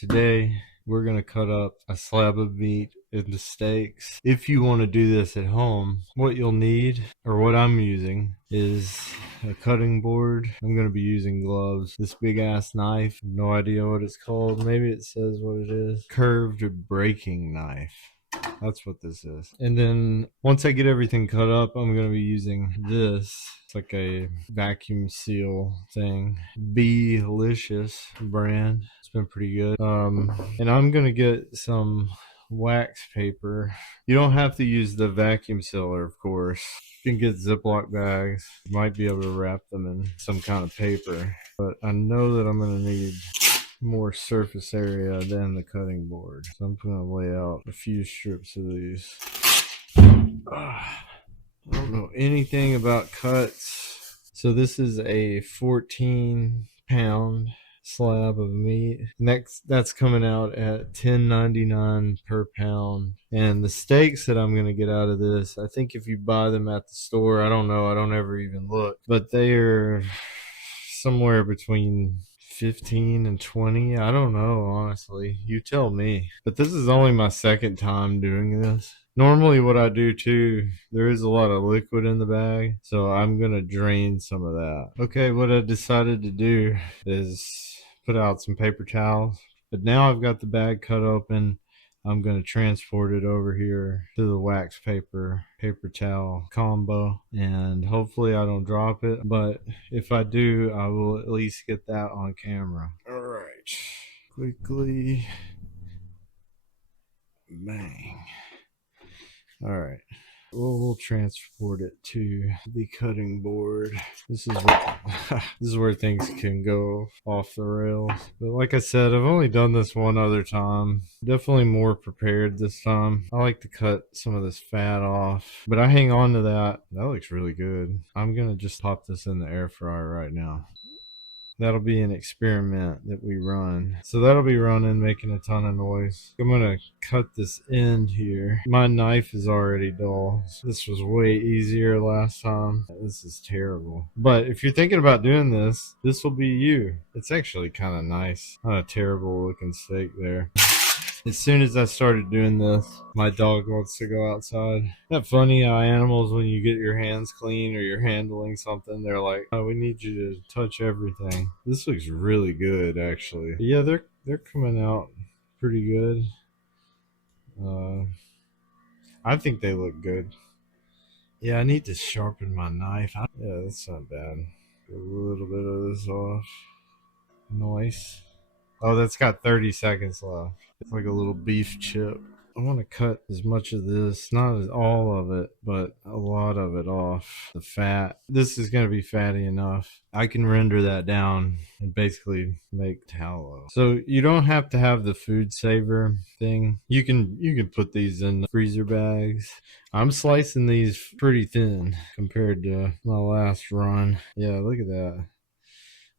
Today, we're going to cut up a slab of meat into steaks. If you want to do this at home, what you'll need, or what I'm using, is a cutting board. I'm going to be using gloves. This big ass knife, no idea what it's called. Maybe it says what it is. Curved breaking knife. That's what this is. And then once I get everything cut up, I'm going to be using this. It's like a vacuum seal thing. Beelicious brand. It's been pretty good. And I'm going to get some wax paper. You don't have to use the vacuum sealer, of course. You can get Ziploc bags. You might be able to wrap them in some kind of paper. But I know that I'm going to need more surface area than the cutting board. So I'm going to lay out a few strips of these. I don't know anything about cuts. So this is a 14-pound slab of meat. That's coming out at $10.99 per pound. And the steaks that I'm going to get out of this, I think if you buy them at the store, I don't know, I don't ever even look, but they are somewhere between 15 and 20. I don't know, honestly. You tell me. But this is only my second time doing this. Normally what I do too, there is a lot of liquid in the bag, so I'm gonna drain some of that. Okay, what I decided to do is put out some paper towels, but now I've got the bag cut open. I'm going to transport it over here to the wax paper towel combo, and hopefully I don't drop it, but if I do, I will at least get that on camera. All right, quickly, bang. All right. Well, we'll transport it to the cutting board. This is where things can go off the rails. But like I said, I've only done this one other time. Definitely more prepared this time. I like to cut some of this fat off, but I hang on to that. That looks really good. I'm gonna just pop this in the air fryer right now. That'll be an experiment that we run. So that'll be running, making a ton of noise. I'm gonna cut this end here. My knife is already dull. This was way easier last time. This is terrible. But if you're thinking about doing this, this will be you. It's actually kind of nice. Not a terrible looking steak there. As soon as I started doing this, my dog wants to go outside. Isn't that funny how animals, when you get your hands clean or you're handling something, they're like, oh, we need you to touch everything. This looks really good, actually. Yeah, they're coming out pretty good. I think they look good. Yeah, I need to sharpen my knife. Yeah, that's not bad. Get a little bit of this off. Nice. Oh, that's got 30 seconds left. It's like a little beef chip. I want to cut as much of this, not all of it, but a lot of it off. The fat. This is going to be fatty enough. I can render that down and basically make tallow. So you don't have to have the food saver thing. You can put these in the freezer bags. I'm slicing these pretty thin compared to my last run. Yeah, look at that.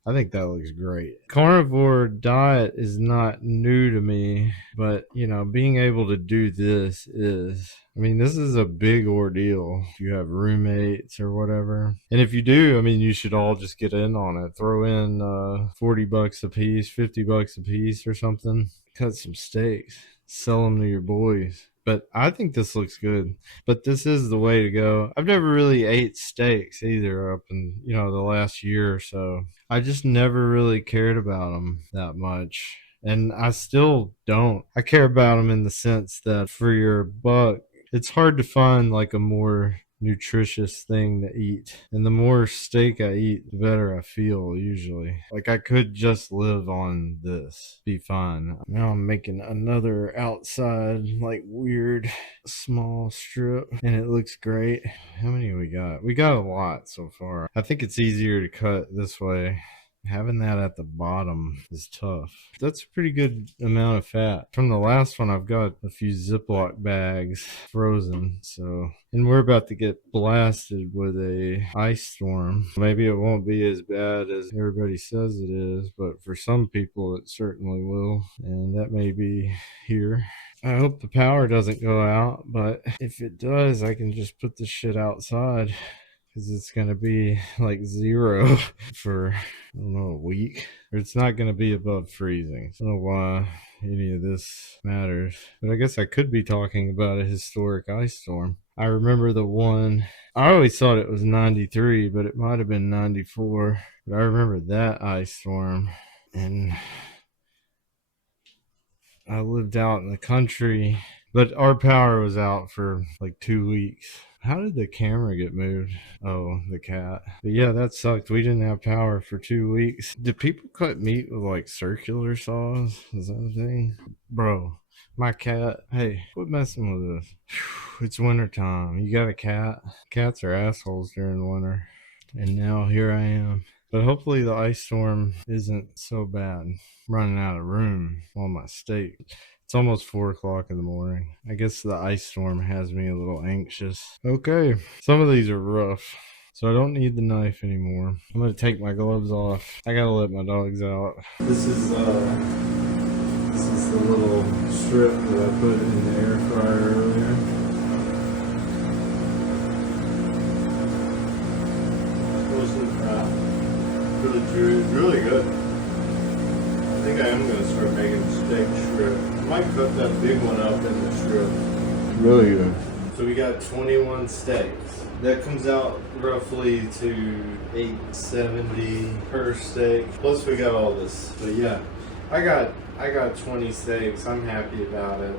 I think that looks great. Carnivore diet is not new to me, but being able to do this is, I mean, this is a big ordeal if you have roommates or whatever. And if you do, I mean, you should all just get in on it. Throw in $40 a piece, $50 a piece or something. Cut some steaks, sell them to your boys. But I think this looks good. But this is the way to go. I've never really ate steaks either up in, the last year or so. I just never really cared about them that much. And I still don't. I care about them in the sense that for your buck, it's hard to find like a more nutritious thing to eat. And the more steak I eat, the better I feel usually. Like I could just live on this, be fine. Now I'm making another outside like weird small strip and it looks great. How many we got? We got a lot so far. I think it's easier to cut this way. Having that at the bottom is tough. That's a pretty good amount of fat. From the last one, I've got a few Ziploc bags frozen. And we're about to get blasted with a ice storm. Maybe it won't be as bad as everybody says it is, but for some people it certainly will. And that may be here. I hope the power doesn't go out, but if it does, I can just put this shit outside. because it's gonna be like 0 for I don't know, a week, or it's not gonna be above freezing. So I don't know why any of this matters, but I guess I could be talking about a historic ice storm. I remember the one. I always thought it was 93, but it might have been 94. But I remember that ice storm, and I lived out in the country, but our power was out for like 2 weeks. How did the camera get moved? Oh, the cat. But yeah, that sucked. We didn't have power for 2 weeks. Did people cut meat with like circular saws? Is that a thing? Bro, my cat. Hey, quit messing with this. It's winter time. You got a cat? Cats are assholes during winter. And now here I am. But hopefully the ice storm isn't so bad. I'm running out of room on my steak. It's almost 4 o'clock in the morning. I guess the ice storm has me a little anxious. Okay, some of these are rough, so I don't need the knife anymore. I'm gonna take my gloves off. I gotta let my dogs out. This is the little strip that I put in the air fryer earlier. Really good. I think I am going to start making steak strip. I might cut that big one up in the strip. Really good. So we got 21 steaks. That comes out roughly to $8.70 per steak. Plus we got all this. But yeah, I got 20 steaks. I'm happy about it.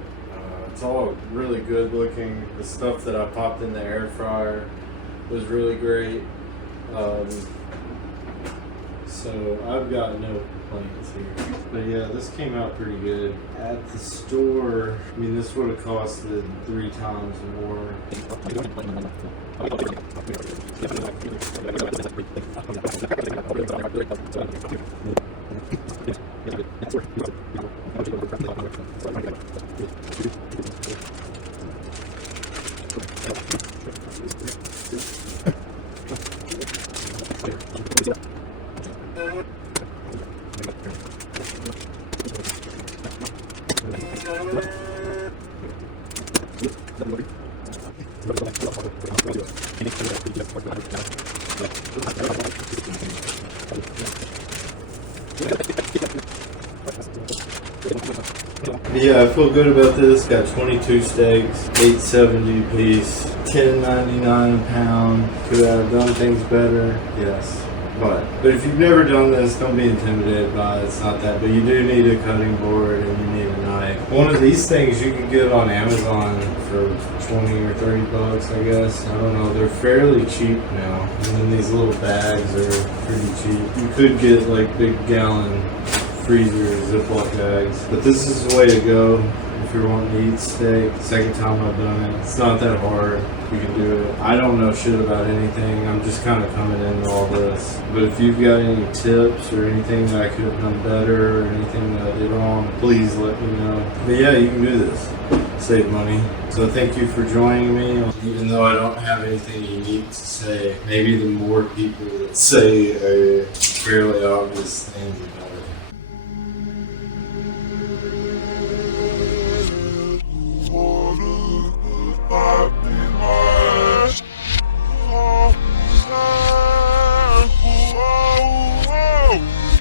It's all really good looking. The stuff that I popped in the air fryer was really great. So I've got no complaints here. But yeah, this came out pretty good. At the store, I mean, this would have costed 3 times more. Yeah, I feel good about this. Got 22 steaks, $8.70 a piece, $10.99 a pound. Could I have done things better? Yes. But if you've never done this, don't be intimidated by it. It's not that, but you do need a cutting board and you need a knife. One of these things you can get on Amazon for 20 or 30 bucks, I guess. I don't know. They're fairly cheap now. And then these little bags are pretty cheap. You could get like big gallon freezer Ziploc bags, but this is the way to go if you're wanting to eat steak. Second time I've done it. It's not that hard. You can do it. I don't know shit about anything. I'm just kind of coming into all this. But if you've got any tips or anything that I could have done better or anything that I did wrong, please let me know. But yeah, you can do this. Save money. So thank you for joining me. Even though I don't have anything unique to say, maybe the more people that say a fairly obvious thing, the better.